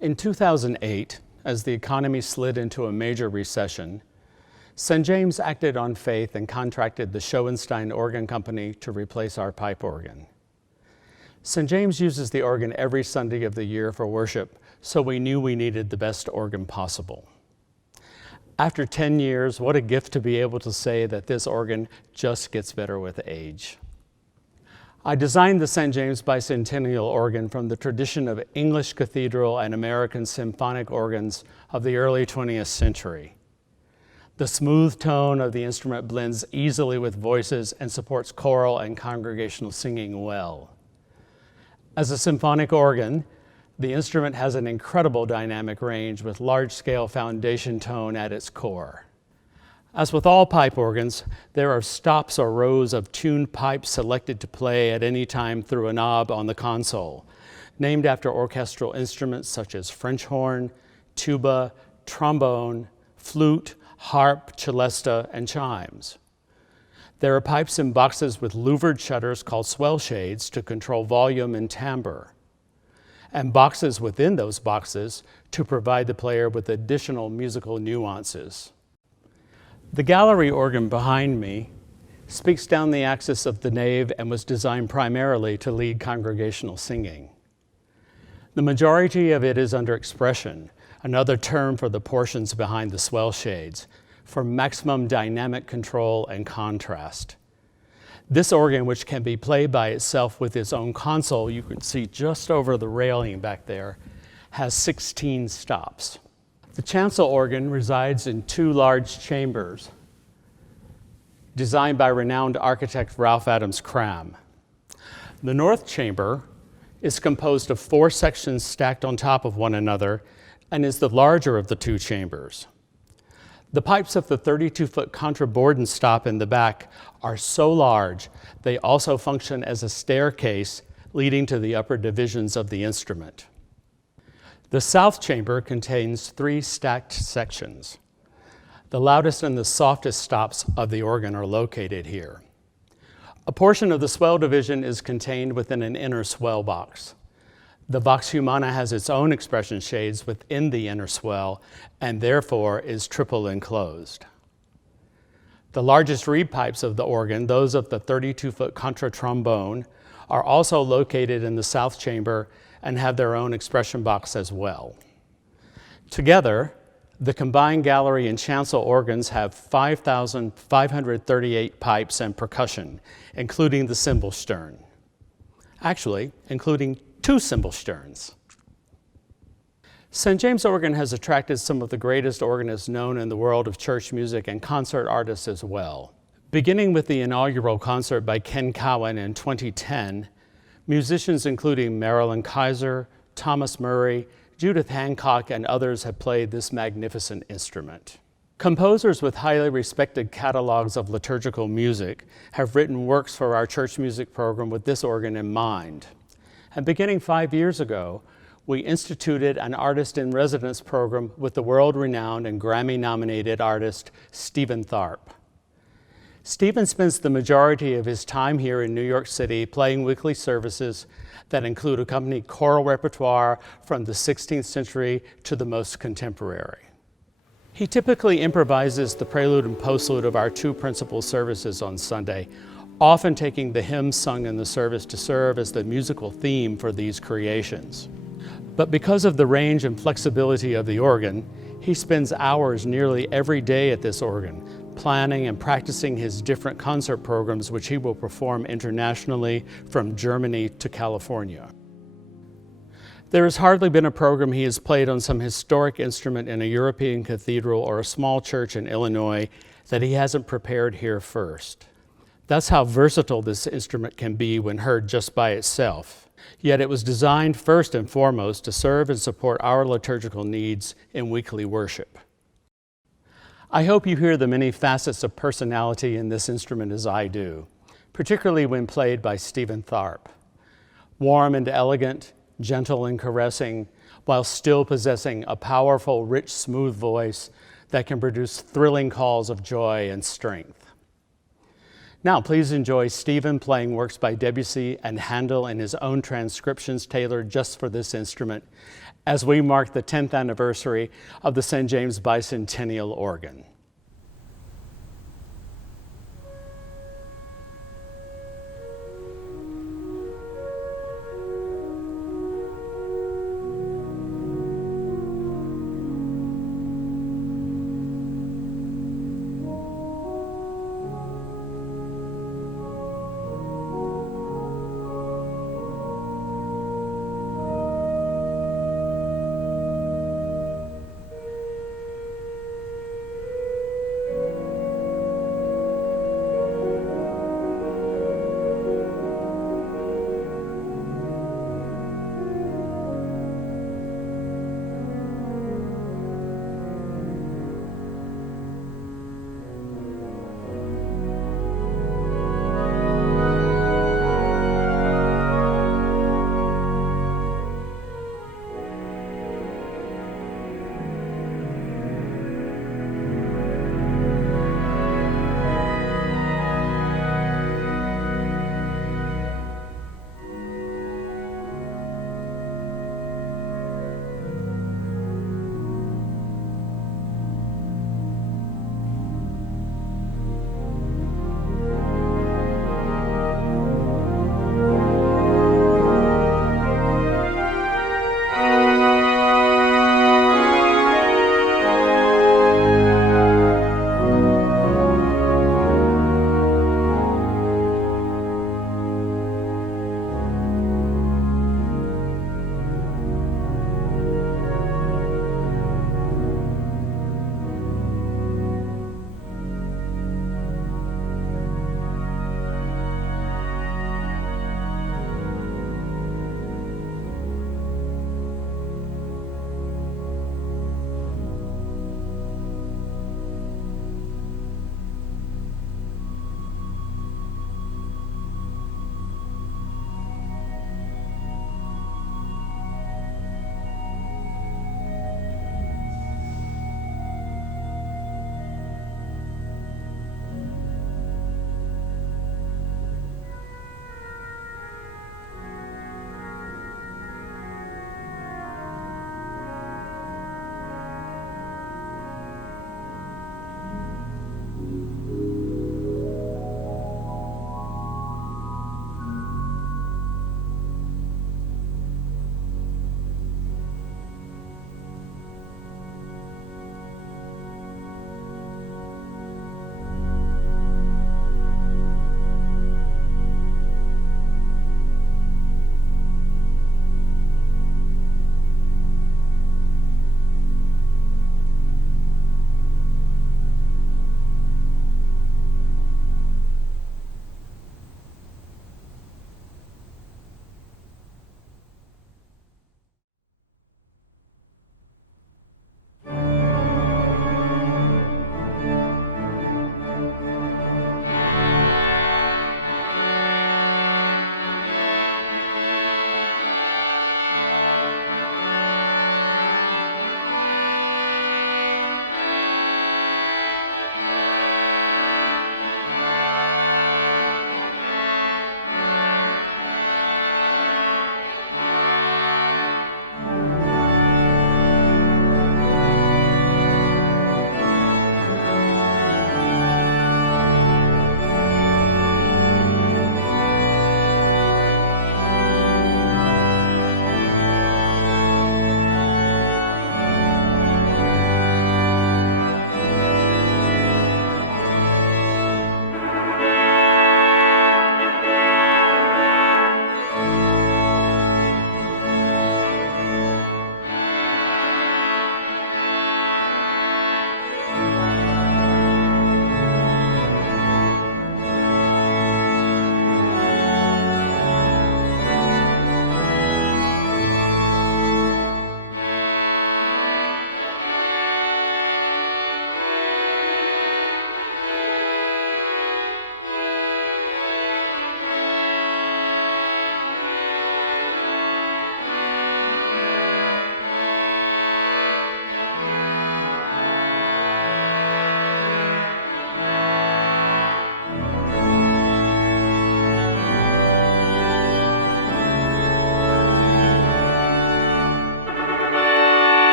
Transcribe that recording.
In 2008, as the economy slid into a major recession, St. James acted on faith and contracted the Schoenstein Organ Company to replace our pipe organ. St. James uses the organ every Sunday of the year for worship, so we knew we needed the best organ possible. After 10 years, what a gift to be able to say that this organ just gets better with age. I designed the St. James Bicentennial organ from the tradition of English cathedral and American symphonic organs of the early 20th century. The smooth tone of the instrument blends easily with voices and supports choral and congregational singing well. As a symphonic organ, the instrument has an incredible dynamic range with large-scale foundation tone at its core. As with all pipe organs, there are stops or rows of tuned pipes selected to play at any time through a knob on the console, named after orchestral instruments such as French horn, tuba, trombone, flute, harp, celesta, and chimes. There are pipes in boxes with louvered shutters called swell shades to control volume and timbre, and boxes within those boxes to provide the player with additional musical nuances. The gallery organ behind me speaks down the axis of the nave and was designed primarily to lead congregational singing. The majority of it is under expression, another term for the portions behind the swell shades, for maximum dynamic control and contrast. This organ, which can be played by itself with its own console, you can see just over the railing back there, has 16 stops. The chancel organ resides in two large chambers designed by renowned architect Ralph Adams Cram. The north chamber is composed of 4 sections stacked on top of one another and is the larger of the two chambers. The pipes of the 32-foot contrabordon stop in the back are so large they also function as a staircase leading to the upper divisions of the instrument. The south chamber contains 3 stacked sections. The loudest and the softest stops of the organ are located here. A portion of the swell division is contained within an inner swell box. The Vox Humana has its own expression shades within the inner swell and therefore is triple enclosed. The largest reed pipes of the organ, those of the 32-foot contratrombone, are also located in the south chamber and have their own expression box as well. Together, the combined gallery and chancel organs have 5,538 pipes and percussion, including the cymbal stern. Actually, including 2 cymbal sterns. St. James organ has attracted some of the greatest organists known in the world of church music and concert artists as well. Beginning with the inaugural concert by Ken Cowan in 2010, musicians including Marilyn Kaiser, Thomas Murray, Judith Hancock, and others have played this magnificent instrument. Composers with highly respected catalogs of liturgical music have written works for our church music program with this organ in mind. And beginning 5 years ago, we instituted an Artist in Residence program with the world-renowned and Grammy-nominated artist Stephen Tharp. Stephen spends the majority of his time here in New York City playing weekly services that include accompanied choral repertoire from the 16th century to the most contemporary. He typically improvises the prelude and postlude of our 2 principal services on Sunday, often taking the hymns sung in the service to serve as the musical theme for these creations. But because of the range and flexibility of the organ, he spends hours nearly every day at this organ, planning and practicing his different concert programs, which he will perform internationally from Germany to California. There has hardly been a program he has played on some historic instrument in a European cathedral or a small church in Illinois that he hasn't prepared here first. That's how versatile this instrument can be when heard just by itself. Yet it was designed first and foremost to serve and support our liturgical needs in weekly worship. I hope you hear the many facets of personality in this instrument as I do, particularly when played by Stephen Tharp. Warm and elegant, gentle and caressing, while still possessing a powerful, rich, smooth voice that can produce thrilling calls of joy and strength. Now, please enjoy Stephen playing works by Debussy and Handel in his own transcriptions tailored just for this instrument as we mark the 10th anniversary of the St. James Bicentennial organ.